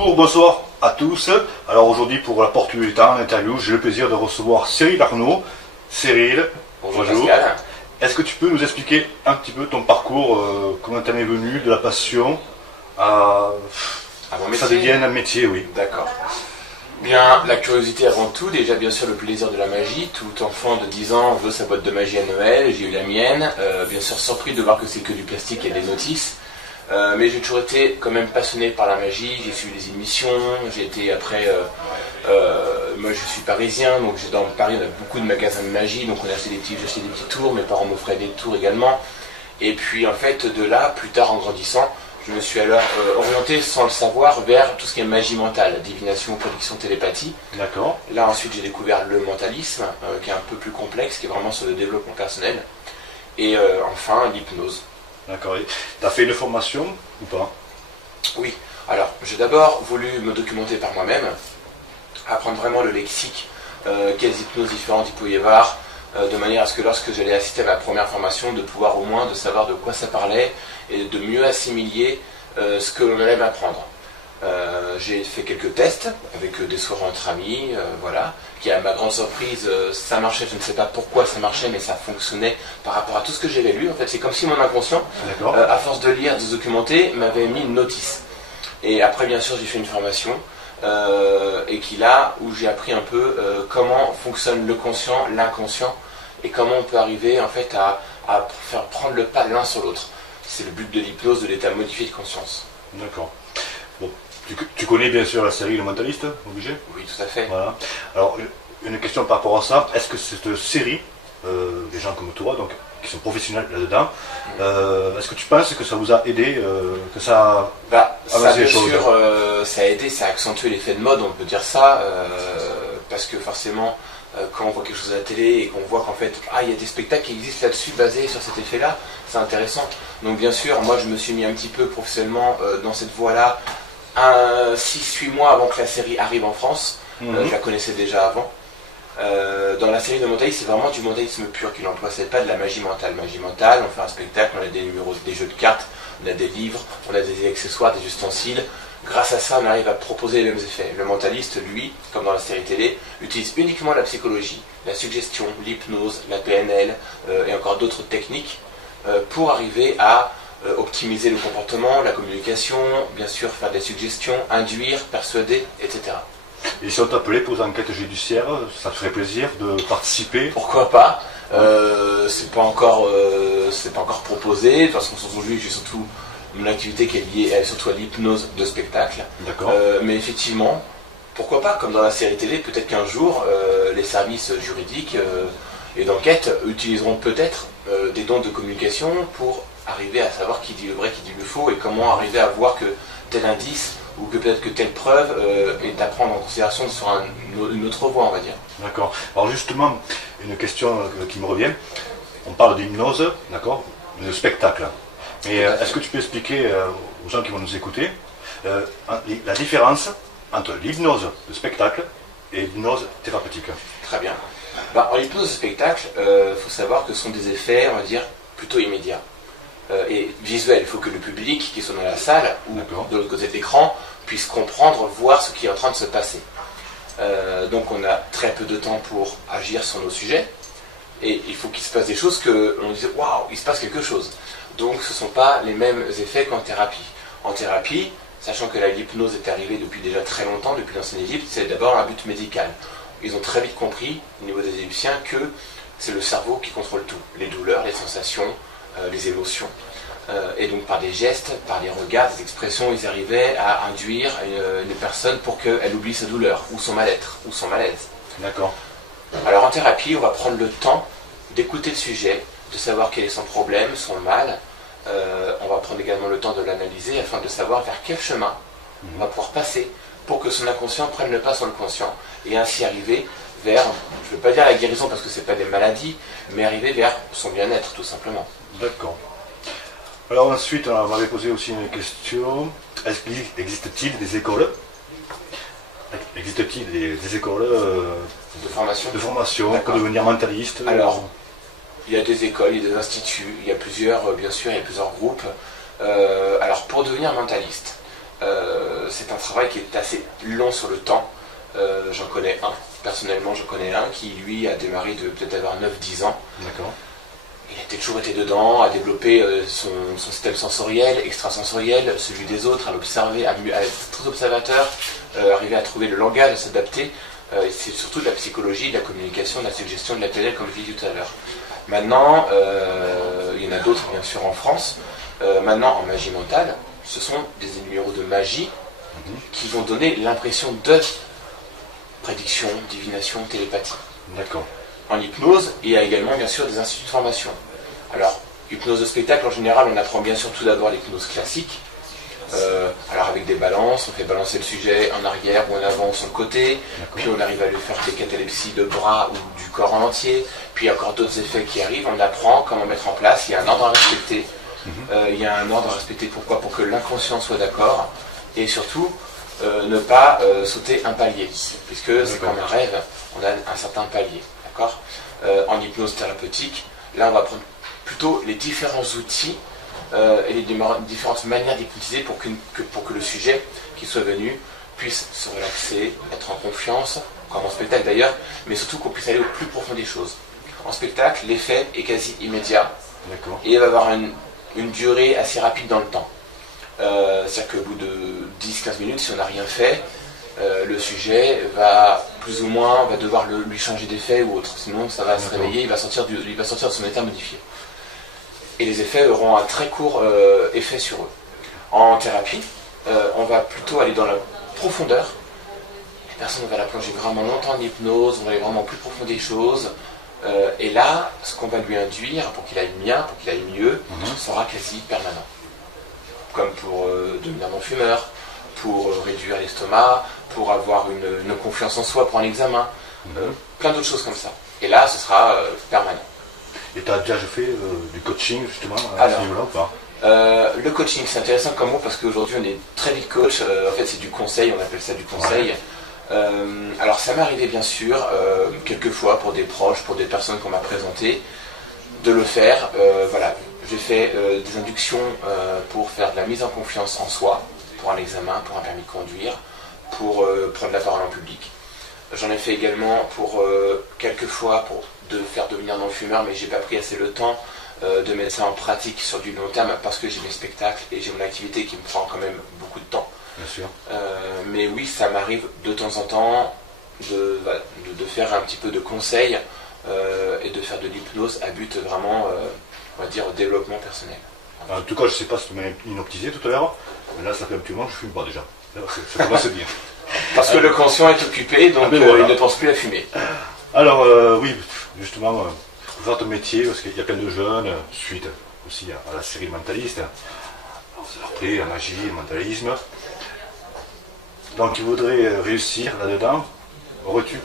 Bonjour, bonsoir à tous. Alors aujourd'hui pour la porte du temps, l'interview, j'ai le plaisir de recevoir Cyril Arnaud. Cyril, bonjour. Pascal. Est-ce que tu peux nous expliquer un petit peu ton parcours, comment t'en es venu, de la passion à ça devienne un métier, oui. D'accord. Bien, la curiosité avant tout, déjà bien sûr le plaisir de la magie. Tout enfant de 10 ans veut sa boîte de magie à Noël, j'ai eu la mienne. Bien sûr surpris de voir que c'est que du plastique et des notices. Mais j'ai toujours été quand même passionné par la magie, j'ai suivi les émissions, j'ai été après, moi je suis parisien, donc dans Paris on a beaucoup de magasins de magie, donc on a acheté j'ai acheté des petits tours, mes parents m'offraient des tours également. Et puis en fait de là, plus tard en grandissant, je me suis alors orienté sans le savoir vers tout ce qui est magie mentale, divination, prédiction, télépathie. D'accord. Là ensuite j'ai découvert le mentalisme, qui est un peu plus complexe, qui est vraiment sur le développement personnel. Et enfin l'hypnose. D'accord. Tu as fait une formation ou pas? Oui. Alors, j'ai d'abord voulu me documenter par moi-même, apprendre vraiment le lexique, quelles hypnoses différentes il pouvait y avoir, de manière à ce que lorsque j'allais assister à ma première formation, de pouvoir au moins de savoir de quoi ça parlait et de mieux assimiler ce que l'on allait m'apprendre. J'ai fait quelques tests avec des soirées entre amis, voilà, qui à ma grande surprise, ça marchait, je ne sais pas pourquoi ça marchait, mais ça fonctionnait par rapport à tout ce que j'avais lu. En fait, c'est comme si mon inconscient, à force de lire, de se documenter, m'avait mis une notice. Et après, bien sûr, j'ai fait une formation, et qui là, où j'ai appris un peu comment fonctionne le conscient, l'inconscient, et comment on peut arriver en fait à faire prendre le pas l'un sur l'autre. C'est le but de l'hypnose, de l'état modifié de conscience. D'accord. Bon, tu connais bien sûr la série Le Mentaliste, obligé? Oui, tout à fait. Voilà. Alors, une question par rapport à ça, est-ce que cette série, des gens comme toi, donc, qui sont professionnels là-dedans, est-ce que tu penses que ça vous a aidé, que ça a avancé les choses? Bien sûr, ça a aidé, ça a accentué l'effet de mode, on peut dire ça, parce que forcément, quand on voit quelque chose à la télé et qu'on voit qu'en fait, il y a des spectacles qui existent là-dessus basés sur cet effet-là, c'est intéressant. Donc bien sûr, moi je me suis mis un petit peu professionnellement dans cette voie-là, 6-8 mois avant que la série arrive en France. Je la connaissais déjà avant. Dans la série de mentalisme, c'est vraiment du mentalisme pur qu'il emploie, c'est pas de la magie mentale. Magie mentale, on fait un spectacle, on a des numéros, des jeux de cartes, on a des livres, on a des accessoires, des ustensiles. Grâce à ça, on arrive à proposer les mêmes effets. Le mentaliste, lui, comme dans la série télé, utilise uniquement la psychologie, la suggestion, l'hypnose, la PNL et encore d'autres techniques pour arriver à optimiser le comportement, la communication, bien sûr faire des suggestions, induire, persuader, etc. Et si on t'appelait pour les enquêtes judiciaires, ça te ferait plaisir de participer? Pourquoi pas? C'est pas encore proposé. De toute façon, aujourd'hui, j'ai surtout mon activité qui est liée surtout à l'hypnose de spectacle. D'accord. Mais effectivement, pourquoi pas? Comme dans la série télé, peut-être qu'un jour, les services juridiques et d'enquête utiliseront peut-être des dons de communication pour arriver à savoir qui dit le vrai, qui dit le faux, et comment arriver à voir que tel indice ou que peut-être que telle preuve est à prendre en considération sur une autre voie, on va dire. D'accord. Alors justement, une question qui me revient. On parle d'hypnose, d'accord, de spectacle. Et est-ce que tu peux expliquer aux gens qui vont nous écouter la différence entre l'hypnose de spectacle et l'hypnose thérapeutique? Très bien. En hypnose de spectacle, faut savoir que ce sont des effets, on va dire, plutôt immédiats. Et visuels. Il faut que le public qui soit dans la salle ou de l'autre côté de l'écran puisse comprendre, voir ce qui est en train de se passer. Donc on a très peu de temps pour agir sur nos sujets. Et il faut qu'il se passe des choses que on dise waouh, il se passe quelque chose. Donc ce ne sont pas les mêmes effets qu'en thérapie. En thérapie, sachant que l'hypnose est arrivée depuis déjà très longtemps, depuis l'ancienne Égypte, c'est d'abord un but médical. Ils ont très vite compris, au niveau des Égyptiens, que c'est le cerveau qui contrôle tout. Les douleurs, les sensations, les émotions. Et donc par des gestes, par des regards, des expressions, ils arrivaient à induire une personne pour qu'elle oublie sa douleur, ou son mal-être, ou son malaise. D'accord. Alors en thérapie, on va prendre le temps d'écouter le sujet, de savoir quel est son problème, son mal. On va prendre également le temps de l'analyser afin de savoir vers quel chemin on va pouvoir passer pour que son inconscient prenne le pas sur le conscient et ainsi arriver vers, je ne veux pas dire la guérison parce que ce n'est pas des maladies, mais arriver vers son bien-être tout simplement. D'accord. Alors ensuite, on m'avait posé aussi une question. Existe-t-il des écoles des écoles de formation pour devenir mentaliste? Alors, il y a des écoles, il y a des instituts, il y a plusieurs, bien sûr, il y a plusieurs groupes. Alors, pour devenir mentaliste, c'est un travail qui est assez long sur le temps. J'en connais un, personnellement j'en connais un qui lui a démarré de peut-être avoir 9-10 ans. D'accord. Il a toujours été dedans, à développer son système sensoriel, extrasensoriel, celui des autres, à l'observer, à être très observateur, arriver à trouver le langage, à s'adapter. C'est surtout de la psychologie, de la communication, de la suggestion, de la PNL, comme je l'ai dit tout à l'heure. Maintenant, il y en a d'autres bien sûr en France. Maintenant, en magie mentale, ce sont des numéros de magie qui vont donner l'impression de prédiction, divination, télépathie. D'accord. En hypnose, il y a également bien sûr des instituts de formation. Alors, hypnose de spectacle, en général, on apprend bien sûr tout d'abord l'hypnose classique. Alors avec des balances, on fait balancer le sujet en arrière ou en avant ou sur le côté, puis on arrive à lui faire des catalepsies de bras ou du corps en entier, puis il y a encore d'autres effets qui arrivent, on apprend comment mettre en place, il y a un ordre à respecter. Il y a un ordre à respecter, pourquoi? Pour que l'inconscient soit d'accord, et surtout ne pas sauter un palier, puisque c'est comme un rêve, on a un certain palier, d'accord? En hypnose thérapeutique, là on va prendre plutôt les différents outils et les différentes manières d'hypnotiser pour que le sujet qui soit venu puisse se relaxer, être en confiance, comme en spectacle d'ailleurs, mais surtout qu'on puisse aller au plus profond des choses. En spectacle, l'effet est quasi immédiat, et il va avoir une durée assez rapide dans le temps. C'est-à-dire qu'au bout de 10-15 minutes, si on n'a rien fait, le sujet va plus ou moins, on va devoir lui changer d'effet ou autre, sinon ça va se réveiller, il va sortir de son état modifié. Et les effets auront un très court effet sur eux. En thérapie, on va plutôt aller dans la profondeur. La personne va la plonger vraiment longtemps en hypnose, on va aller vraiment au plus profond des choses. Et là, ce qu'on va lui induire pour qu'il aille bien, pour qu'il aille mieux, sera quasi permanent. Comme pour devenir non-fumeur, pour réduire l'estomac, pour avoir une confiance en soi pour un examen, plein d'autres choses comme ça. Et là, ce sera permanent. Et tu as déjà fait du coaching justement à ce niveau-là ou pas? Le coaching, c'est intéressant comme mot parce qu'aujourd'hui on est très vite coach. En fait, c'est du conseil, on appelle ça du conseil. Alors, ça m'est arrivé bien sûr, quelques fois pour des proches, pour des personnes qu'on m'a présentées, de le faire. Voilà, j'ai fait des inductions pour faire de la mise en confiance en soi, pour un examen, pour un permis de conduire, pour prendre la parole en public. J'en ai fait également pour quelques fois pour faire devenir non-fumeur, mais j'ai pas pris assez le temps de mettre ça en pratique sur du long terme parce que j'ai mes spectacles et j'ai mon activité qui me prend quand même beaucoup de temps. Bien sûr. Mais oui, ça m'arrive de temps en temps de faire un petit peu de conseils et de faire de l'hypnose à but vraiment, on va dire, au développement personnel. En tout cas, je sais pas si tu m'as hypnotisé tout à l'heure, mais là, ça fait un petit moment que je fume pas déjà. Ça commence bien. Parce que le conscient est occupé, donc voilà. Il ne pense plus à fumer. Alors, oui, justement, votre métier, parce qu'il y a plein de jeunes, suite aussi à la série Mentaliste, après la magie, le mentalisme. Donc, ils voudraient réussir là-dedans. Aurais-tu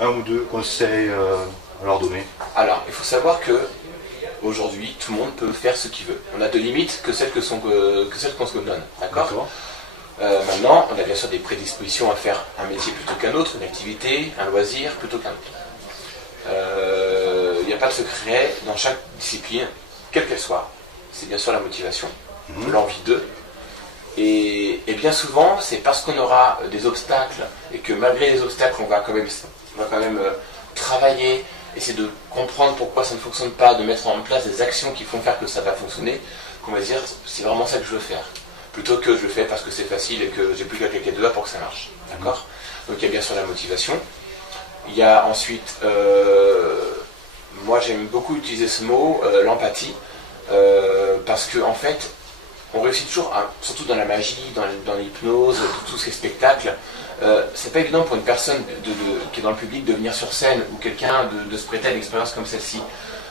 un ou deux conseils à leur donner? Alors, il faut savoir que aujourd'hui, tout le monde peut faire ce qu'il veut. On a de limites que celles qu'on se donne. D'accord. Maintenant, on a bien sûr des prédispositions à faire un métier plutôt qu'un autre, une activité, un loisir plutôt qu'un autre. Il n'y a pas de secret dans chaque discipline, quelle qu'elle soit. C'est bien sûr la motivation, l'envie d'eux. Et bien souvent, c'est parce qu'on aura des obstacles et que malgré les obstacles, on va quand même travailler, essayer de comprendre pourquoi ça ne fonctionne pas, de mettre en place des actions qui font faire que ça va fonctionner, qu'on va dire c'est vraiment ça que je veux faire. Plutôt que je le fais parce que c'est facile et que j'ai plus qu'à claquer les doigts pour que ça marche. D'accord ? Donc il y a bien sûr la motivation. Il y a ensuite, moi j'aime beaucoup utiliser ce mot, l'empathie, parce que en fait, on réussit toujours, surtout dans la magie, dans l'hypnose, tout ce qui est spectacle, c'est pas évident pour une personne qui est dans le public de venir sur scène ou quelqu'un de se prêter à une expérience comme celle-ci.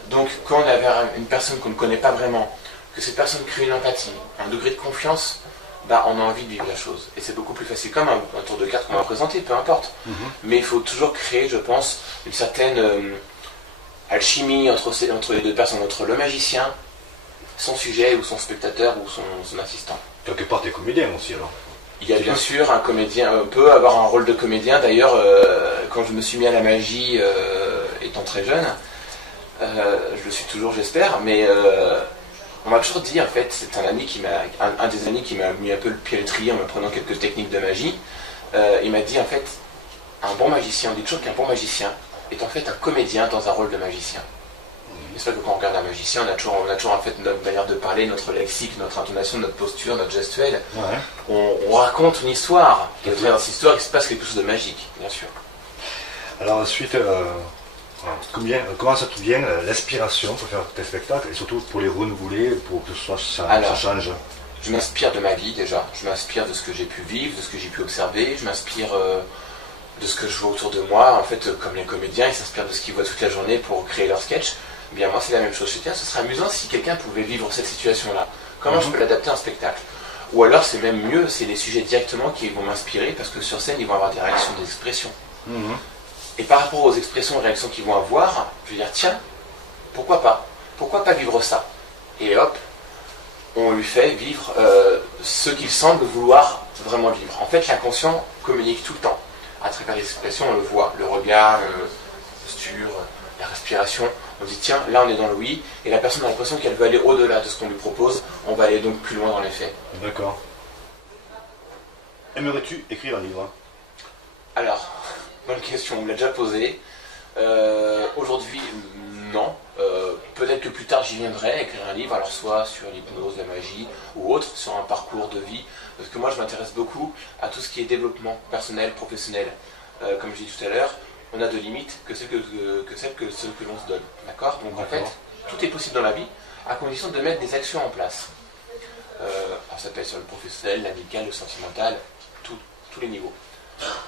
Donc quand on a une personne qu'on ne connaît pas vraiment, que cette personne crée une empathie, un degré de confiance, bah, on a envie de vivre la chose. Et c'est beaucoup plus facile, comme un tour de cartes qu'on va présenter, peu importe. Mais il faut toujours créer, je pense, une certaine alchimie entre les deux personnes, entre le magicien, son sujet ou son spectateur ou son assistant. Quelque part, tu es comédien aussi alors. Il y a bien sûr un comédien, on peut avoir un rôle de comédien. D'ailleurs, quand je me suis mis à la magie étant très jeune, je le suis toujours j'espère, mais On m'a toujours dit, en fait, c'est un ami qui m'a, un des amis qui m'a mis un peu le pied à l'étrier en m'apprenant quelques techniques de magie. Il m'a dit, en fait, un bon magicien, on dit toujours qu'un bon magicien est en fait un comédien dans un rôle de magicien. C'est vrai que quand on regarde un magicien, on a toujours en fait notre manière de parler, notre lexique, notre intonation, notre posture, notre gestuelle. Ouais. On raconte une histoire. Et au travers de cette histoire, il se passe quelque chose de magique, bien sûr. Alors ensuite, comment ça te vient l'inspiration pour faire tes spectacles et surtout pour les renouveler, pour que ça change? Je m'inspire de ma vie déjà, je m'inspire de ce que j'ai pu vivre, de ce que j'ai pu observer, je m'inspire de ce que je vois autour de moi. En fait, comme les comédiens, ils s'inspirent de ce qu'ils voient toute la journée pour créer leur sketch. Eh bien moi c'est la même chose. Je me dis, ce serait amusant si quelqu'un pouvait vivre cette situation-là. Comment je peux l'adapter en spectacle? Ou alors c'est même mieux, c'est les sujets directement qui vont m'inspirer parce que sur scène ils vont avoir des réactions, des expressions. Et par rapport aux expressions et réactions qu'ils vont avoir, je vais dire tiens, pourquoi pas? Pourquoi pas vivre ça? Et hop, on lui fait vivre ce qu'il semble vouloir vraiment vivre. En fait l'inconscient communique tout le temps. À travers les expressions on le voit, le regard, la posture, la respiration. On dit tiens, là on est dans le oui, et la personne a l'impression qu'elle veut aller au-delà de ce qu'on lui propose, on va aller donc plus loin dans les faits. D'accord. Aimerais-tu écrire un livre? Alors, bonne question, on me l'a déjà posée. Aujourd'hui, non. Peut-être que plus tard j'y viendrai, écrire un livre, alors soit sur l'hypnose, la magie, ou autre, sur un parcours de vie, parce que moi je m'intéresse beaucoup à tout ce qui est développement personnel, professionnel. Comme je dis tout à l'heure, on a de limites que celles que l'on se donne. D'accord? Donc en fait, tout est possible dans la vie, à condition de mettre des actions en place. Alors ça peut être sur le professionnel, l'amical, le sentimental, tous les niveaux.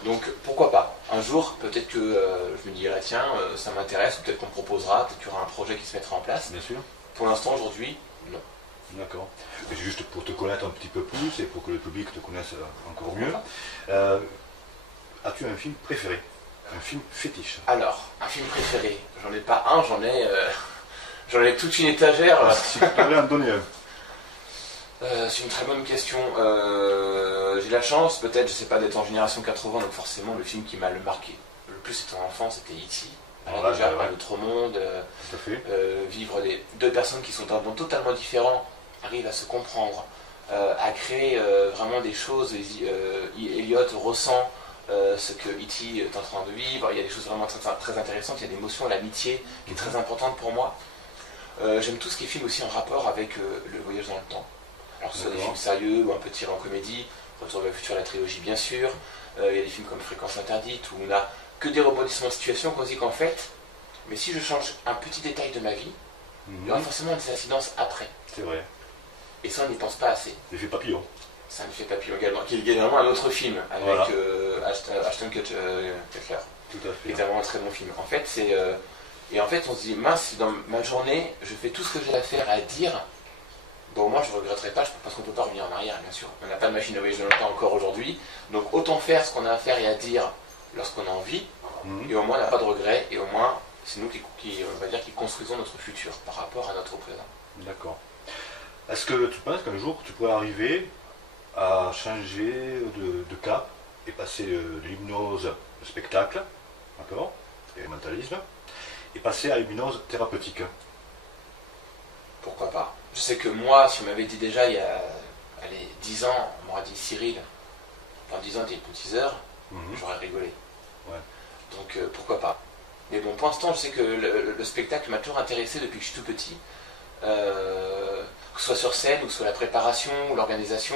Donc pourquoi pas? Un jour, peut-être que je me dirai, tiens, ça m'intéresse, ou peut-être qu'on me proposera, peut-être qu'il y aura un projet qui se mettra en place. Bien sûr. Pour l'instant, aujourd'hui, non. D'accord. Et juste pour te connaître un petit peu plus et pour que le public te connaisse encore mieux, as-tu un film préféré? Un film fétiche? Alors, un film préféré, j'en ai pas un, j'en ai toute une étagère. Si tu devais en donner un. C'est une très bonne question. J'ai la chance, peut-être, je sais pas, d'être en génération 80, donc forcément le film qui m'a le marqué le plus étant enfant, c'était E.T. Alors déjà, un autre monde, vivre deux personnes qui sont d'un monde totalement différent, arrivent à se comprendre, à créer vraiment des choses. Elliot ressent ce que E.T. est en train de vivre. Il y a des choses vraiment très intéressantes. Il y a l'émotion, l'amitié qui est très importante pour moi. J'aime tout ce qui est film aussi en rapport avec le voyage dans le temps. Alors que ce soit des films sérieux ou un peu tirés en comédie. Retour vers le futur, la trilogie bien sûr. Il y a des films comme Fréquence interdite où on a que des rebondissements de situation qu'on se dit qu'en fait, mais si je change un petit détail de ma vie, il y aura forcément des incidences après. C'est vrai. Et ça, on n'y pense pas assez. L'effet papillon. C'est un effet papillon également, qui est également un autre film avec Ashton Kutcher. Tout à fait. Qui est vraiment un très bon film. En fait, et en fait, on se dit, mince, si dans ma journée, je fais tout ce que j'ai à faire, à dire, bon, au moins, je ne regretterai pas, parce qu'on ne peut pas revenir en arrière, bien sûr. On n'a pas de machine à voyager dans le temps encore aujourd'hui. Donc, autant faire ce qu'on a à faire et à dire lorsqu'on a envie, et au moins, on n'a pas de regrets, et au moins, c'est nous qui construisons notre futur par rapport à notre présent. D'accord. Est-ce que tu penses qu'un jour, tu pourrais arriver à changer de cap et passer de l'hypnose au spectacle, d'accord, expérimentalisme, et passer à l'hypnose thérapeutique? Pourquoi pas? Je sais que moi, si on m'avait dit déjà il y a 10 ans, on m'aurait dit Cyril, dans 10 ans t'es hypnotiseur, j'aurais rigolé. Ouais. Donc pourquoi pas? Mais bon, pour l'instant, je sais que le spectacle m'a toujours intéressé depuis que je suis tout petit. Que ce soit sur scène, ou que ce soit la préparation, ou l'organisation,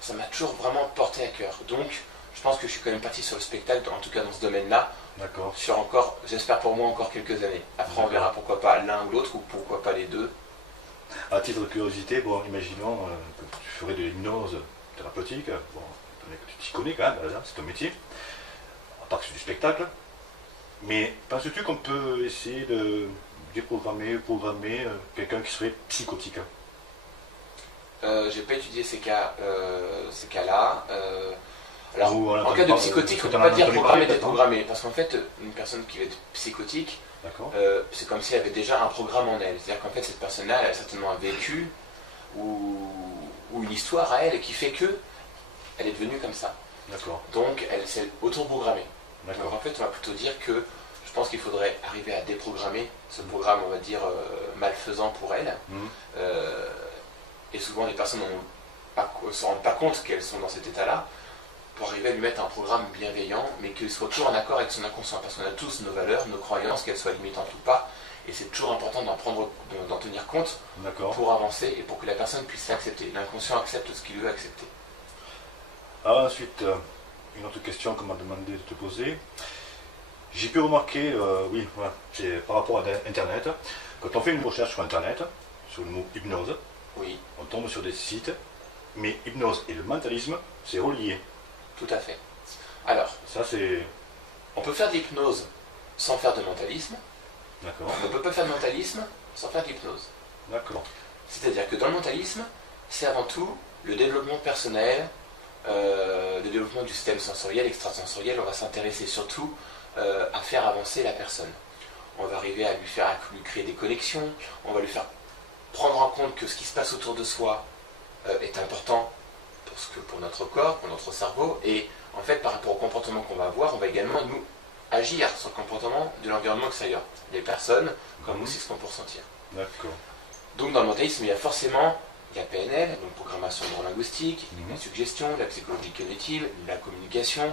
ça m'a toujours vraiment porté à cœur. Donc, je pense que je suis quand même parti sur le spectacle, en tout cas dans ce domaine-là, sur encore, j'espère pour moi, encore quelques années. Après, on verra pourquoi pas l'un ou l'autre, ou pourquoi pas les deux. À titre de curiosité, bon, imaginons que tu ferais de l'hypnose thérapeutique, bon, tu t'y connais quand même, c'est ton métier, à part que c'est du spectacle, mais penses-tu qu'on peut essayer de déprogrammer, programmer quelqu'un qui serait psychotique? J'ai pas étudié ces cas-là. Alors, en cas de psychotique, on ne peut pas dire programmer, déprogrammer, parce qu'en fait, une personne qui va être psychotique, c'est comme si elle avait déjà un programme en elle. C'est-à-dire qu'en fait, cette personne-là, elle a certainement un vécu ou une histoire à elle qui fait que elle est devenue comme ça. Donc, elle s'est auto-programmée. Donc, en fait, on va plutôt dire que je pense qu'il faudrait arriver à déprogrammer ce programme, on va dire, malfaisant pour elles. Et souvent, les personnes ne se rendent pas compte qu'elles sont dans cet état-là, pour arriver à lui mettre un programme bienveillant, mais qu'il soit toujours en accord avec son inconscient. Parce qu'on a tous nos valeurs, nos croyances, qu'elles soient limitantes ou pas. Et c'est toujours important d'en tenir compte pour avancer et pour que la personne puisse l'accepter. L'inconscient accepte ce qu'il veut accepter. Alors ensuite, une autre question qu'on m'a demandé de te poser. J'ai pu remarquer, c'est par rapport à Internet, quand on fait une recherche sur Internet, sur le mot hypnose, on tombe sur des sites, mais hypnose et le mentalisme, c'est relié. Tout à fait. Alors, ça c'est... On peut faire de l'hypnose sans faire de mentalisme. D'accord. On ne peut pas faire de mentalisme sans faire de l'hypnose. D'accord. C'est-à-dire que dans le mentalisme, c'est avant tout le développement personnel, le développement du système sensoriel, extrasensoriel. On va s'intéresser surtout à faire avancer la personne. On va arriver à lui créer des connexions, on va lui faire prendre en compte que ce qui se passe autour de soi est important pour notre corps, pour notre cerveau, et en fait par rapport au comportement qu'on va avoir, on va également nous agir sur le comportement de l'environnement extérieur, les personnes, comme aussi ce qu'on peut ressentir. D'accord. Donc dans le mentalisme, il y a forcément la PNL, donc programmation neurolinguistique, la suggestion, la psychologie cognitive, la communication,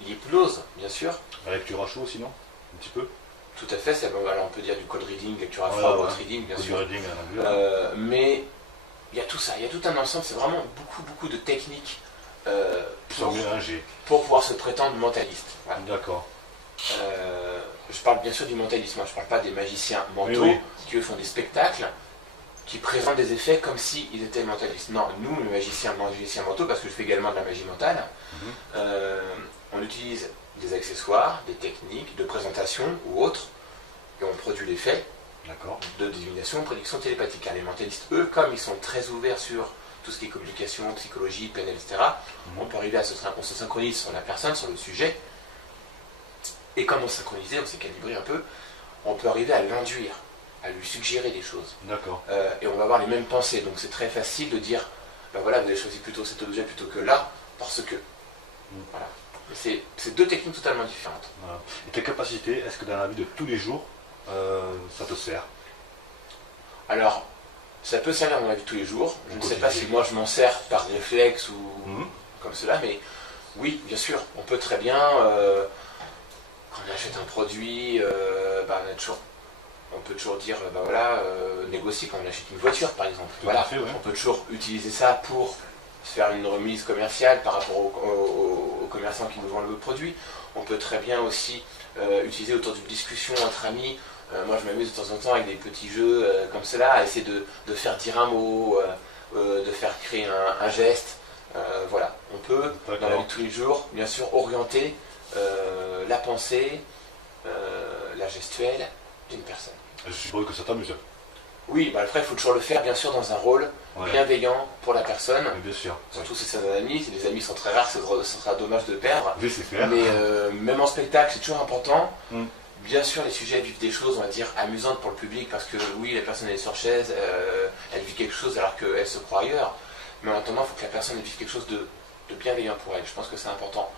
l'hypnose, bien sûr. La lecture à chaud, sinon, un petit peu. Tout à fait, alors on peut dire du code reading, lecture à froid, code reading, bien sûr. Reading, mais il y a tout ça, il y a tout un ensemble, c'est vraiment beaucoup de techniques pour pouvoir se prétendre mentaliste. Voilà. D'accord. Je parle bien sûr du mentalisme, je ne parle pas des magiciens mentaux qui eux font des spectacles qui présentent des effets comme s'ils étaient mentalistes. Non, nous, les magiciens mentaux, parce que je fais également de la magie mentale, on utilise des accessoires, des techniques de présentation ou autres, et on produit l'effet de divination, prédiction télépathique. Les mentalistes, eux, comme ils sont très ouverts sur tout ce qui est communication, psychologie, PNL, etc., on peut arriver on se synchronise sur la personne, sur le sujet, et comme on s'est synchronisé, on s'est calibré un peu, on peut arriver à l'induire, à lui suggérer des choses. D'accord. Et on va avoir les mêmes pensées, donc c'est très facile de dire, ben voilà, vous avez choisi plutôt cet objet plutôt que là, parce que... Voilà. C'est deux techniques totalement différentes. Voilà. Et tes capacités, est-ce que dans la vie de tous les jours, ça te sert? Alors, ça peut servir dans la vie de tous les jours. Je ne sais pas si moi je m'en sers par réflexe ou comme cela, mais oui, bien sûr, on peut très bien, quand on achète un produit, on peut toujours dire, négocier quand on achète une voiture par exemple. On peut toujours utiliser ça pour faire une remise commerciale par rapport aux commerçants qui nous vendent le produit. On peut très bien aussi utiliser autour d'une discussion entre amis. Moi je m'amuse de temps en temps avec des petits jeux comme cela, à essayer de faire dire un mot, de faire créer un geste. Voilà, on peut dans la vie de tous les jours, bien sûr, orienter la pensée, la gestuelle d'une personne. Je suppose que ça t'amuse. Oui, après il faut toujours le faire bien sûr dans un rôle bienveillant pour la personne. Bien sûr. Surtout si c'est un ami, si les amis sont très rares, ce sera dommage de perdre. Oui, c'est clair. Mais même en spectacle, c'est toujours important. Bien sûr, les sujets vivent des choses, on va dire, amusantes pour le public, parce que oui, la personne elle est sur chaise, elle vit quelque chose alors qu'elle se croit ailleurs. Mais en attendant, il faut que la personne vive quelque chose de bienveillant pour elle. Je pense que c'est important.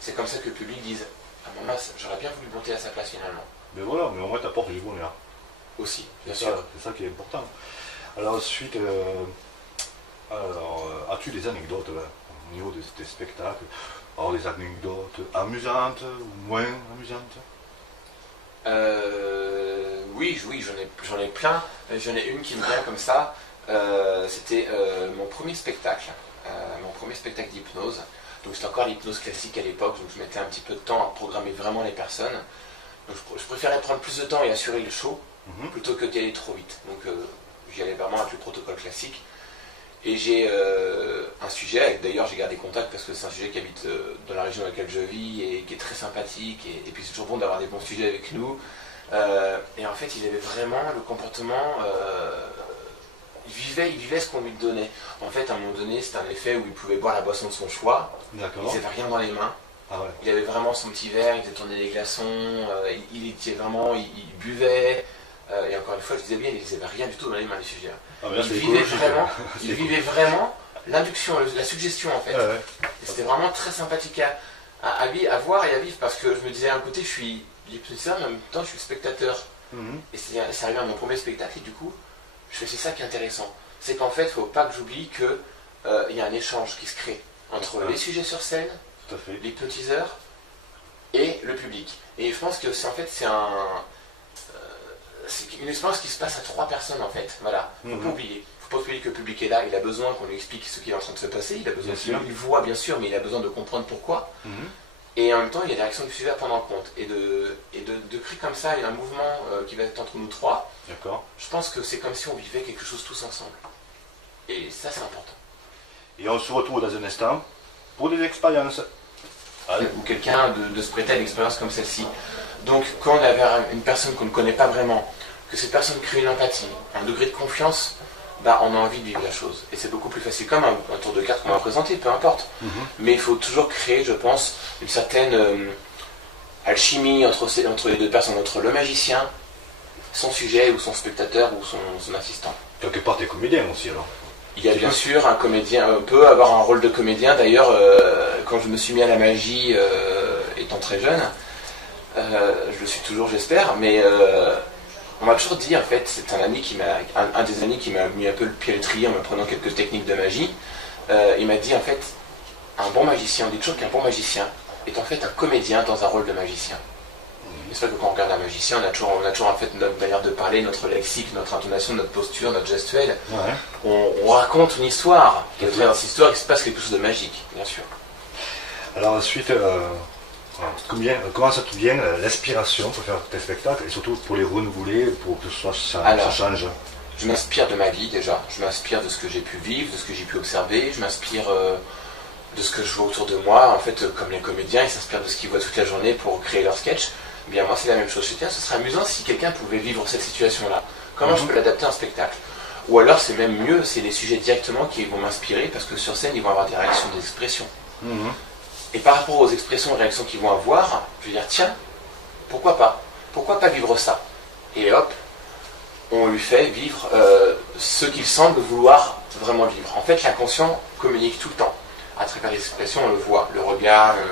C'est comme ça que le public dise, ah maman, j'aurais bien voulu monter à sa place finalement. Mais voilà, mais au moins t'apportes du bonheur. Aussi, bien sûr. C'est ça qui est important. Alors ensuite, as-tu des anecdotes au niveau des spectacles? Alors des anecdotes amusantes ou moins amusantes? Oui, j'en ai plein. J'en ai une qui me vient comme ça. C'était mon premier spectacle d'hypnose. Donc c'était encore l'hypnose classique à l'époque, donc je mettais un petit peu de temps à programmer vraiment les personnes. Donc je préférais prendre plus de temps et assurer le show plutôt que d'y aller trop vite. Donc j'y allais vraiment avec le protocole classique. Et j'ai un sujet, d'ailleurs j'ai gardé contact parce que c'est un sujet qui habite dans la région dans laquelle je vis et qui est très sympathique. Et puis c'est toujours bon d'avoir des bons sujets avec nous. Et en fait il avait vraiment le comportement... Il vivait ce qu'on lui donnait. En fait, à un moment donné, c'était un effet où il pouvait boire la boisson de son choix. Il n'avait rien dans les mains. Il avait vraiment son petit verre, il faisait tourner des glaçons, il buvait. Et encore une fois, je disais bien, il n'avait rien du tout dans les mains, les sujets. Il vivait vraiment l'induction, la suggestion, en fait. Et c'était vraiment très sympathique à voir et à vivre, parce que je me disais, d'un côté, je suis l'hypnotiseur, mais en même temps je suis spectateur. Mhm. Et c'est arrivé à mon premier spectacle, et du coup, c'est ça qui est intéressant. C'est qu'en fait, il ne faut pas que j'oublie qu'il y a un échange qui se crée entre les sujets sur scène, l'hypnotiseur et le public. Et je pense que c'est une expérience qui se passe à 3 personnes en fait. Voilà, faut pas oublier. Faut pas oublier que le public est là, il a besoin qu'on lui explique ce qui est en train de se passer, il a besoin il voit bien sûr, mais il a besoin de comprendre pourquoi. Et en même temps, il y a des réactions du sujet à prendre en compte. Et de créer comme ça, il y a un mouvement qui va être entre nous 3. D'accord. Je pense que c'est comme si on vivait quelque chose tous ensemble. Et ça, c'est important. Et on se retrouve dans un instant pour des expériences. Ou quelqu'un de se prêter à une expérience comme celle-ci. Donc, quand on est avec une personne qu'on ne connaît pas vraiment, que cette personne crée une empathie, un degré de confiance, bah, on a envie de vivre la chose. Et c'est beaucoup plus facile, comme un tour de cartes qu'on va présenter, peu importe. Mais il faut toujours créer, je pense, une certaine alchimie entre les deux personnes, entre le magicien, son sujet, ou son spectateur, ou son assistant. Quelque part, t'es comédien aussi, alors. Il y a bien sûr un comédien, on peut avoir un rôle de comédien. D'ailleurs, quand je me suis mis à la magie, étant très jeune, je le suis toujours, j'espère, mais on m'a toujours dit, en fait, c'est un des amis qui m'a mis un peu le pied à l'étrier en m'apprenant quelques techniques de magie. Il m'a dit, en fait, un bon magicien, on dit toujours qu'un bon magicien est en fait un comédien dans un rôle de magicien. C'est vrai que quand on regarde un magicien, on a toujours en fait notre manière de parler, notre lexique, notre intonation, notre posture, notre gestuelle. Ouais. On raconte une histoire. Et au travers de cette histoire, il se passe quelque chose de magique, bien sûr. Alors ensuite, comment ça te vient l'inspiration pour faire tes spectacles et surtout pour les renouveler, pour que ça change? Je m'inspire de ma vie déjà. Je m'inspire de ce que j'ai pu vivre, de ce que j'ai pu observer. Je m'inspire de ce que je vois autour de moi. En fait, comme les comédiens, ils s'inspirent de ce qu'ils voient toute la journée pour créer leur sketch. Bien, moi, c'est la même chose. Je me dis, tiens, ce serait amusant si quelqu'un pouvait vivre cette situation-là. Comment je peux l'adapter à un spectacle? Ou alors, c'est même mieux, c'est les sujets directement qui vont m'inspirer, parce que sur scène, ils vont avoir des réactions, des expressions. Et par rapport aux expressions et réactions qu'ils vont avoir, je vais dire, tiens, pourquoi pas? Pourquoi pas vivre ça? Et hop, on lui fait vivre ce qu'il semble vouloir vraiment vivre. En fait, l'inconscient communique tout le temps. À travers les expressions, on le voit. Le regard, la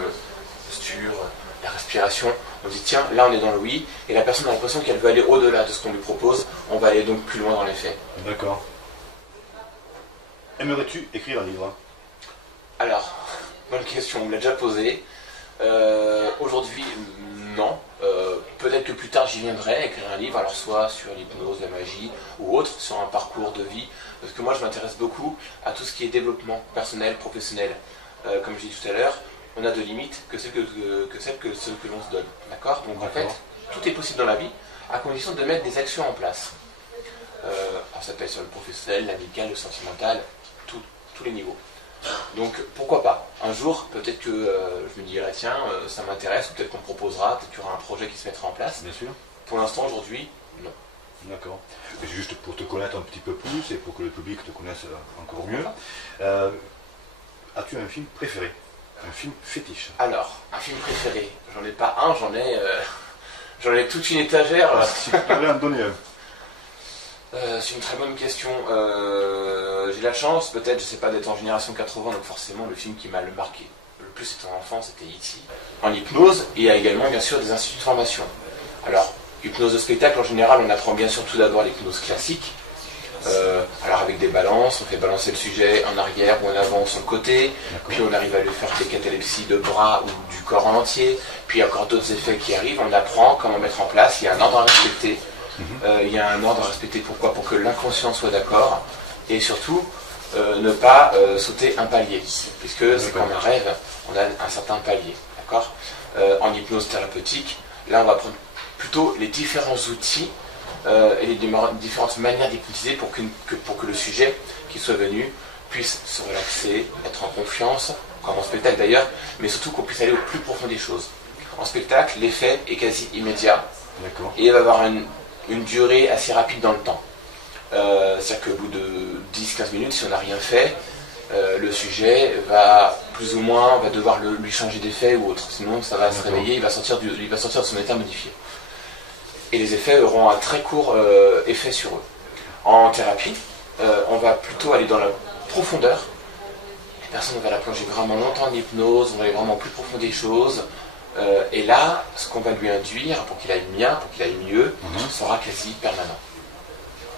posture, la respiration. On dit tiens, là on est dans le oui, et la personne a l'impression qu'elle veut aller au-delà de ce qu'on lui propose, on va aller donc plus loin dans les faits. D'accord. Aimerais-tu écrire un livre? Alors, bonne question, on me l'a déjà posée. Aujourd'hui, non. Peut-être que plus tard j'y viendrai, écrire un livre, alors soit sur l'hypnose, la magie, ou autre, sur un parcours de vie, parce que moi je m'intéresse beaucoup à tout ce qui est développement personnel, professionnel. Comme je dis tout à l'heure, on a de limites que celles que l'on se donne. D'accord? Donc en fait, tout est possible dans la vie, à condition de mettre des actions en place. Alors ça peut être sur le professionnel, l'amical, le sentimental, tous les niveaux. Donc pourquoi pas? Un jour, peut-être que je me dirai, tiens, ça m'intéresse, ou peut-être qu'on me proposera, peut-être qu'il y aura un projet qui se mettra en place. Bien sûr. Pour l'instant, aujourd'hui, non. D'accord. Et juste pour te connaître un petit peu plus, et pour que le public te connaisse encore mieux, as-tu un film préféré? Un film fétiche? Alors, un film préféré, j'en ai pas un, j'en ai toute une étagère. Si tu devais en donner un. C'est une très bonne question. J'ai la chance, peut-être, je sais pas, d'être en génération 80, donc forcément le film qui m'a le marqué le plus étant enfant, c'était E.T. En hypnose, et il y a également bien sûr des instituts de formation. Alors, hypnose de spectacle, en général, on apprend bien sûr tout d'abord l'hypnose classique. Alors avec des balances, on fait balancer le sujet en arrière ou en avant ou sur le côté, puis on arrive à lui faire des catalepsies de bras ou du corps en entier, puis il y a encore d'autres effets qui arrivent, on apprend comment mettre en place, il y a un ordre à respecter. Il y a un ordre à respecter, pourquoi? Pour que l'inconscient soit d'accord, et surtout ne pas sauter un palier, puisque c'est comme un rêve, on a un certain palier, d'accord? En hypnose thérapeutique, là on va prendre plutôt les différents outils et les différentes manières d'hypnotiser pour que le sujet qui soit venu puisse se relaxer, être en confiance, comme en spectacle d'ailleurs, mais surtout qu'on puisse aller au plus profond des choses. En spectacle, l'effet est quasi immédiat, et il va avoir une durée assez rapide dans le temps. C'est-à-dire qu'au bout de 10-15 minutes, si on n'a rien fait, le sujet va plus ou moins, on va devoir lui changer d'effet ou autre, sinon ça va se réveiller, il va sortir de son état modifié. Et les effets auront un très court effet sur eux. En thérapie, on va plutôt aller dans la profondeur. La personne va la plonger vraiment longtemps en hypnose, on va aller vraiment plus profond des choses. Et là, ce qu'on va lui induire pour qu'il aille bien, pour qu'il aille mieux, sera quasi permanent.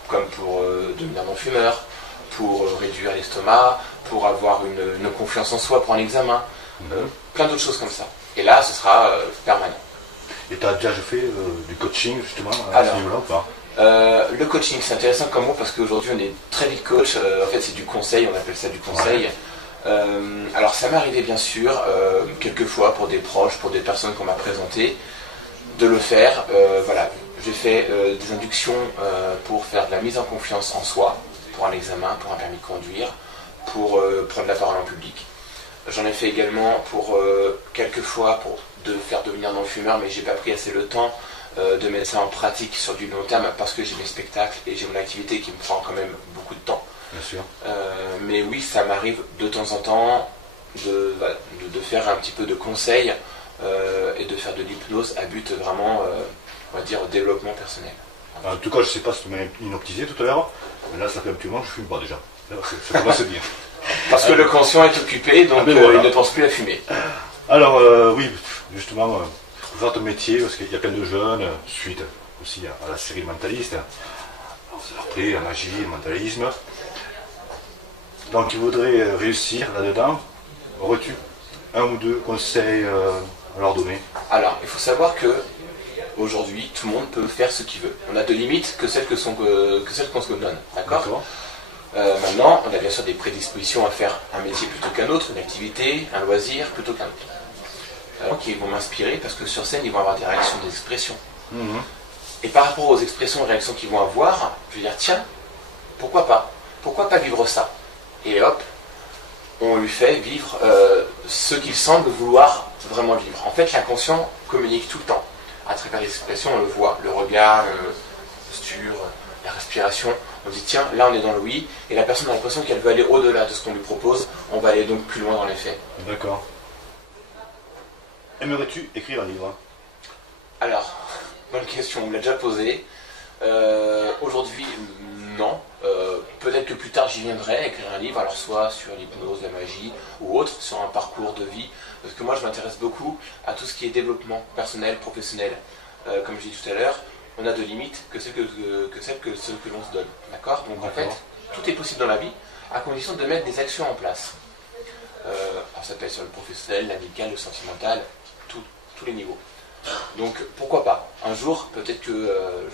Comme pour devenir non-fumeur, pour réduire l'estomac, pour avoir une confiance en soi pour un examen, plein d'autres choses comme ça. Et là, ce sera permanent. Et tu as déjà fait du coaching justement à ce niveau-là ou pas? Le coaching, c'est intéressant comme mot parce qu'aujourd'hui on est très vite coach. En fait, c'est du conseil, on appelle ça du conseil. Alors, ça m'est arrivé bien sûr, quelquefois pour des proches, pour des personnes qu'on m'a présentées, de le faire. Voilà, j'ai fait des inductions pour faire de la mise en confiance en soi, pour un examen, pour un permis de conduire, pour prendre la parole en public. J'en ai fait également pour quelquefois pour faire devenir non-fumeur, mais j'ai pas pris assez le temps de mettre ça en pratique sur du long terme parce que j'ai mes spectacles et j'ai mon activité qui me prend quand même beaucoup de temps. Bien sûr. Mais oui, ça m'arrive de temps en temps de faire un petit peu de conseils et de faire de l'hypnose à but vraiment, on va dire, développement personnel. En tout cas, je ne sais pas si tu m'as inoptisé tout à l'heure, mais là, ça fait un petit moment que je ne fume pas déjà. Là, ça commence bien. Parce que le conscient est occupé, donc voilà. Il ne pense plus à fumer. Alors, oui, justement, pour faire ton métier, parce qu'il y a plein de jeunes, suite aussi à la série Mentaliste, après la magie, le mentalisme. Donc, ils voudraient réussir là-dedans. Aurais-tu un ou deux conseils à leur donner? Alors, il faut savoir que aujourd'hui, tout le monde peut faire ce qu'il veut. On a de limites que celles qu'on se donne. D'accord. Maintenant, on a bien sûr des prédispositions à faire un métier plutôt qu'un autre, une activité, un loisir plutôt qu'un autre. Donc, ils vont m'inspirer parce que sur scène, ils vont avoir des réactions, des expressions. Et par rapport aux expressions et réactions qu'ils vont avoir, je vais dire, tiens, pourquoi pas? Pourquoi pas vivre ça? Et hop, on lui fait vivre ce qu'il semble vouloir vraiment vivre. En fait, l'inconscient communique tout le temps. À travers les expressions, on le voit, le regard, la posture, la respiration. On dit tiens, là on est dans le oui, et la personne a l'impression qu'elle veut aller au-delà de ce qu'on lui propose. On va aller donc plus loin dans les faits. D'accord. Aimerais-tu écrire un livre? Alors, bonne question, on me l'a déjà posée. Aujourd'hui, non. Peut-être que plus tard j'y viendrai écrire un livre, alors soit sur l'hypnose, la magie ou autre, sur un parcours de vie. Parce que moi je m'intéresse beaucoup à tout ce qui est développement personnel, professionnel. Comme je dis tout à l'heure, on a de limites que celles que l'on se donne. D'accord? Donc en fait, tout est possible dans la vie, à condition de mettre des actions en place. Alors ça peut être sur le professionnel, l'amical, le sentimental, tous les niveaux. Donc pourquoi pas? Un jour, peut-être que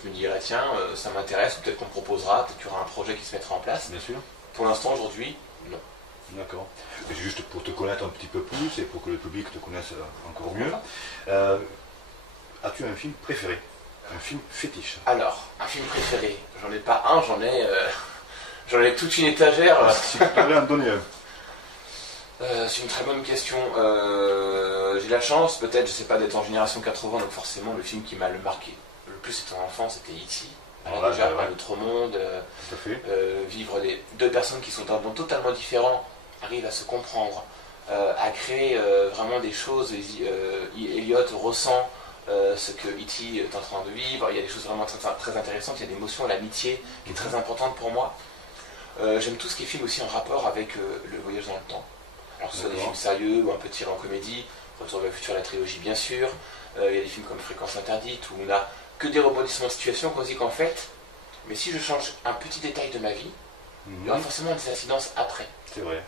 je me dirai, tiens, ça m'intéresse, ou peut-être qu'on me proposera, peut-être qu'il y aura un projet qui se mettra en place. Bien sûr. Pour l'instant, aujourd'hui, non. D'accord. Et juste pour te connaître un petit peu plus et pour que le public te connaisse encore mieux, as-tu un film préféré? Un film fétiche? Alors, un film préféré, j'en ai pas un, j'en ai toute une étagère. Si tu devais en donner un. C'est une très bonne question. J'ai la chance, peut-être, je sais pas, d'être en génération 80, donc forcément le film qui m'a le marqué le plus c'était en enfant, c'était E.T. Alors déjà, un autre monde, vivre deux personnes qui sont d'un monde totalement différent, arrivent à se comprendre, à créer vraiment des choses. Elliot ressent ce que E.T. est en train de vivre, il y a des choses vraiment très, très intéressantes, il y a l'émotion, l'amitié qui est très importante pour moi. J'aime tout ce qui est film aussi en rapport avec le voyage dans le temps. Alors que ce soit des films sérieux ou un peu tirés en comédie, Retour vers le futur, la trilogie bien sûr, il y a des films comme Fréquence interdite où on n'a que des rebondissements de situation qu'on se dit qu'en fait, mais si je change un petit détail de ma vie, il y aura forcément des incidences après. C'est vrai.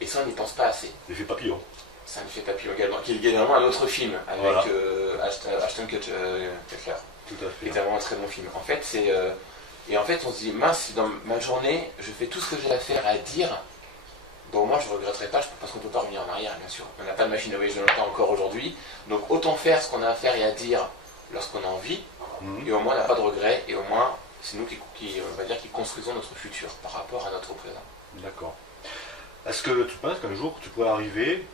Et ça on n'y pense pas assez. L'effet papillon. C'est un effet papillon également, qui est également un autre film avec Ashton Kutcher, Tout à fait. qui est vraiment un très bon film. En fait, c'est... et en fait, on se dit, mince, si dans ma journée, je fais tout ce que j'ai à faire, à dire, bon, moi, je ne regretterai pas, parce qu'on ne peut pas revenir en arrière, bien sûr. On n'a pas de machine à voyager dans le temps encore aujourd'hui. Donc, autant faire ce qu'on a à faire et à dire lorsqu'on a envie, et au moins, on n'a pas de regrets, et au moins, c'est nous on va dire, qui construisons notre futur par rapport à notre présent. D'accord. Est-ce que tu penses qu'un jour, tu pourrais arriver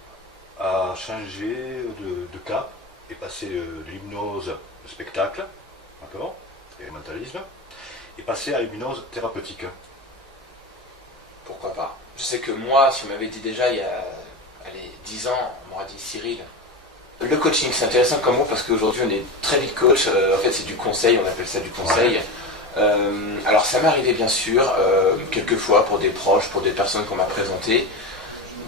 à changer de cap et passer de l'hypnose au spectacle, d'accord, et le mentalisme, et passer à l'hypnose thérapeutique? Pourquoi pas? Je sais que moi, si on m'avait dit déjà il y a 10 ans, on m'aurait dit Cyril. Le coaching, c'est intéressant comme mot parce qu'aujourd'hui on est très vite coach. En fait, c'est du conseil, on appelle ça du conseil. Alors, ça m'est arrivé bien sûr, quelquefois pour des proches, pour des personnes qu'on m'a présentées,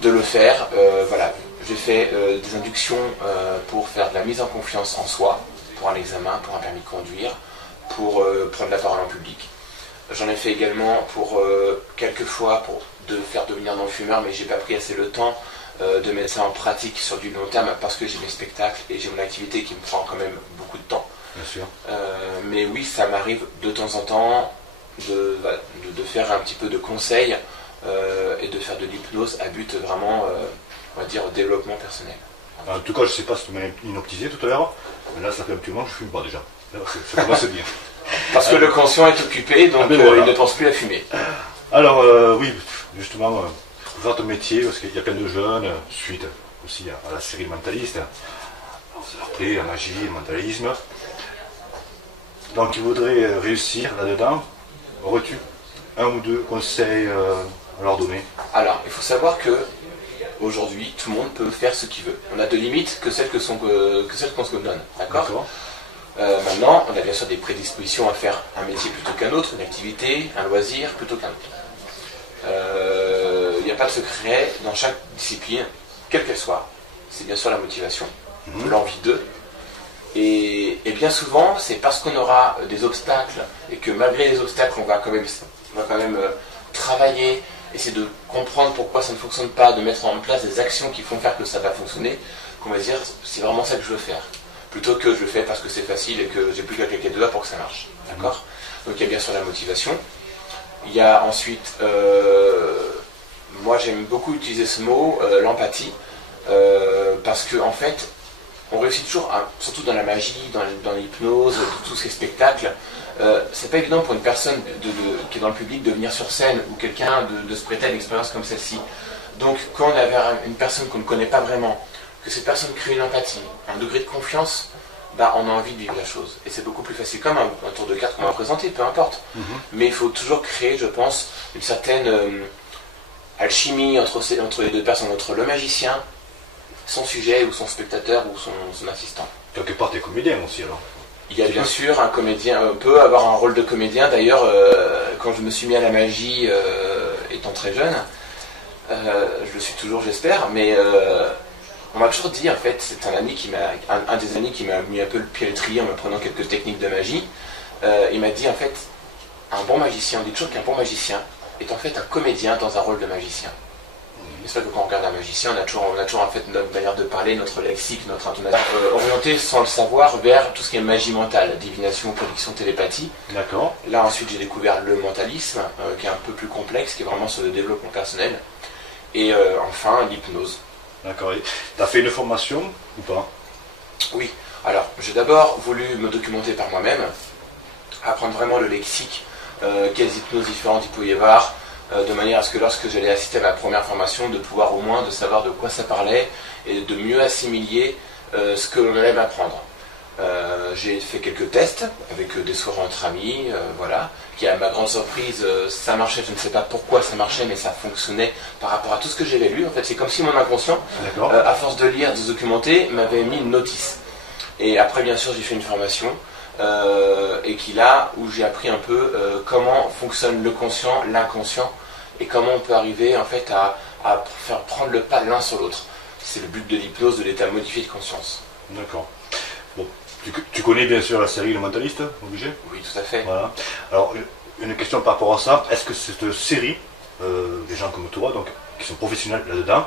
de le faire. Voilà, j'ai fait des inductions pour faire de la mise en confiance en soi, pour un examen, pour un permis de conduire, pour prendre la parole en public. J'en ai fait également pour quelques fois pour faire devenir non-fumeur, mais j'ai pas pris assez le temps de mettre ça en pratique sur du long terme parce que j'ai mes spectacles et j'ai mon activité qui me prend quand même beaucoup de temps. Bien sûr. Mais oui, ça m'arrive de temps en temps de faire un petit peu de conseils et de faire de l'hypnose à but vraiment, on va dire, au développement personnel. En tout cas, je ne sais pas si tu m'as hypnotisé tout à l'heure, mais là, ça fait un petit moment que je ne fume pas déjà. Ça commence bien. Parce que le conscient est occupé, donc voilà. Il ne pense plus à fumer. Alors, oui, justement, votre métier, parce qu'il y a plein de jeunes, suite aussi à la série Mentaliste, après la magie, le mentalisme. Donc, ils voudraient réussir là-dedans. Aurais-tu un ou deux conseils à leur donner? Alors, il faut savoir que aujourd'hui, tout le monde peut faire ce qu'il veut. On a de limites que celles qu'on se donne. D'accord. Maintenant, on a bien sûr des prédispositions à faire un métier plutôt qu'un autre, une activité, un loisir plutôt qu'un autre. Il n'y a pas de secret dans chaque discipline, quelle qu'elle soit. C'est bien sûr la motivation, l'envie d'eux. Et bien souvent, c'est parce qu'on aura des obstacles et que malgré les obstacles, on va quand même travailler, essayer de comprendre pourquoi ça ne fonctionne pas, de mettre en place des actions qui font faire que ça va fonctionner, qu'on va dire c'est vraiment ça que je veux faire. Plutôt que je le fais parce que c'est facile et que j'ai plus qu'à claquer de doigts pour que ça marche. D'accord ? Donc il y a bien sûr la motivation. Il y a ensuite, moi j'aime beaucoup utiliser ce mot, l'empathie, parce que en fait, on réussit toujours, surtout dans la magie, dans l'hypnose, tous ces spectacles, c'est pas évident pour une personne qui est dans le public de venir sur scène ou quelqu'un de se prêter à une expérience comme celle-ci. Donc quand on est vers une personne qu'on ne connaît pas vraiment, que cette personne crée une empathie, un degré de confiance, bah, on a envie de vivre la chose. Et c'est beaucoup plus facile, comme un tour de cartes qu'on va présenter, peu importe. Mais il faut toujours créer, je pense, une certaine alchimie entre les deux personnes, entre le magicien, son sujet ou son spectateur ou son assistant. Quelque part, tu es comédien aussi alors. Il y a bien sûr un comédien, on peut avoir un rôle de comédien. D'ailleurs, quand je me suis mis à la magie étant très jeune, je le suis toujours j'espère, mais on m'a toujours dit, en fait, c'est un des amis qui m'a mis un peu le pied à l'étrier en me prenant quelques techniques de magie. Il m'a dit, en fait, un bon magicien, on dit toujours qu'un bon magicien est en fait un comédien dans un rôle de magicien. C'est vrai que quand on regarde un magicien, on a toujours en fait notre manière de parler, notre lexique, notre intonation orienté sans le savoir vers tout ce qui est magie mentale, divination, prédiction, télépathie. D'accord. Là ensuite j'ai découvert le mentalisme, qui est un peu plus complexe, qui est vraiment sur le développement personnel. Et enfin l'hypnose. D'accord. Tu as fait une formation ou pas? Oui. Alors j'ai d'abord voulu me documenter par moi-même, apprendre vraiment le lexique, quelles hypnoses différentes il pouvait y avoir, de manière à ce que lorsque j'allais assister à ma première formation, de pouvoir au moins de savoir de quoi ça parlait et de mieux assimiler ce que l'on allait m'apprendre. J'ai fait quelques tests avec des soirées entre amis, voilà, qui à ma grande surprise, ça marchait, je ne sais pas pourquoi ça marchait, mais ça fonctionnait par rapport à tout ce que j'avais lu. En fait, c'est comme si mon inconscient, à force de lire, de se documenter, m'avait mis une notice. Et après, bien sûr, j'ai fait une formation, et où j'ai appris un peu comment fonctionne le conscient, l'inconscient, et comment on peut arriver en fait à faire prendre le pas l'un sur l'autre. C'est le but de l'hypnose, de l'état modifié de conscience. D'accord. Bon, tu connais bien sûr la série Le Mentaliste, obligé? Oui, tout à fait. Voilà. Alors, une question par rapport à ça, est-ce que cette série, des gens comme toi, donc, qui sont professionnels là-dedans,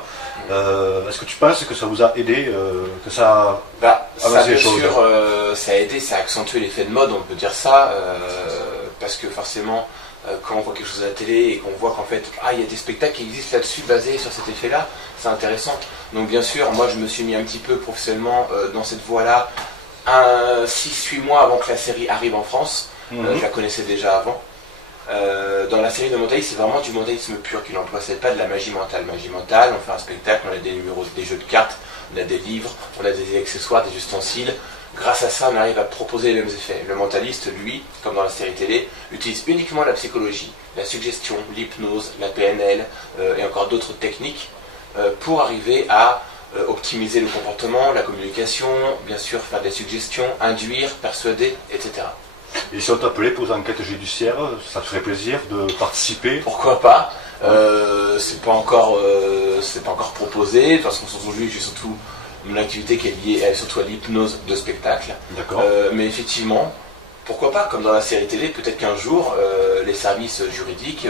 est-ce que tu penses que ça vous a aidé, que ça a avancé les choses? Bien sûr, ça a aidé, ça a accentué l'effet de mode, on peut dire ça, parce que forcément, quand on voit quelque chose à la télé et qu'on voit qu'en fait, il y a des spectacles qui existent là-dessus basés sur cet effet-là, c'est intéressant. Donc bien sûr, moi je me suis mis un petit peu professionnellement dans cette voie-là, 6-8 mois avant que la série arrive en France. Je la connaissais déjà avant. Dans la série de mentalisme, c'est vraiment du mentalisme pur qu'il emploie, c'est pas de la magie mentale. Magie mentale, on fait un spectacle, on a des numéros, des jeux de cartes, on a des livres, on a des accessoires, des ustensiles. Grâce à ça, on arrive à proposer les mêmes effets. Le mentaliste, lui, comme dans la série télé, utilise uniquement la psychologie, la suggestion, l'hypnose, la PNL et encore d'autres techniques pour arriver à optimiser le comportement, la communication, bien sûr faire des suggestions, induire, persuader, etc. Et si on t'appelait pour une enquête judiciaire, ça te ferait plaisir de participer? Pourquoi pas? C'est pas encore c'est pas encore proposé. De toute façon, aujourd'hui, j'ai surtout mon activité qui est liée surtout à l'hypnose de spectacle. D'accord. Mais effectivement, pourquoi pas, comme dans la série télé, peut-être qu'un jour, les services juridiques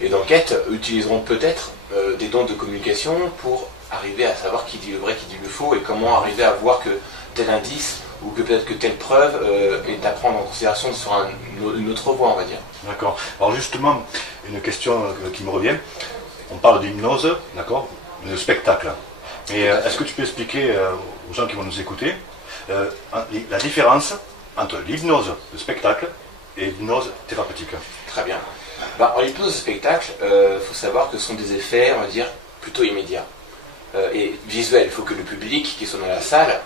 et d'enquête utiliseront peut-être des dons de communication pour arriver à savoir qui dit le vrai, qui dit le faux, et comment arriver à voir que tel indice ou que peut-être que telle preuve est à prendre en considération sur une autre voie, on va dire. D'accord. Alors justement, une question qui me revient. On parle d'hypnose, d'accord, de spectacle. Et est-ce que tu peux expliquer aux gens qui vont nous écouter la différence entre l'hypnose de spectacle et l'hypnose thérapeutique? Très bien. En hypnose de spectacle, faut savoir que ce sont des effets, on va dire, plutôt immédiats et visuels. Il faut que le public qui soit dans la salle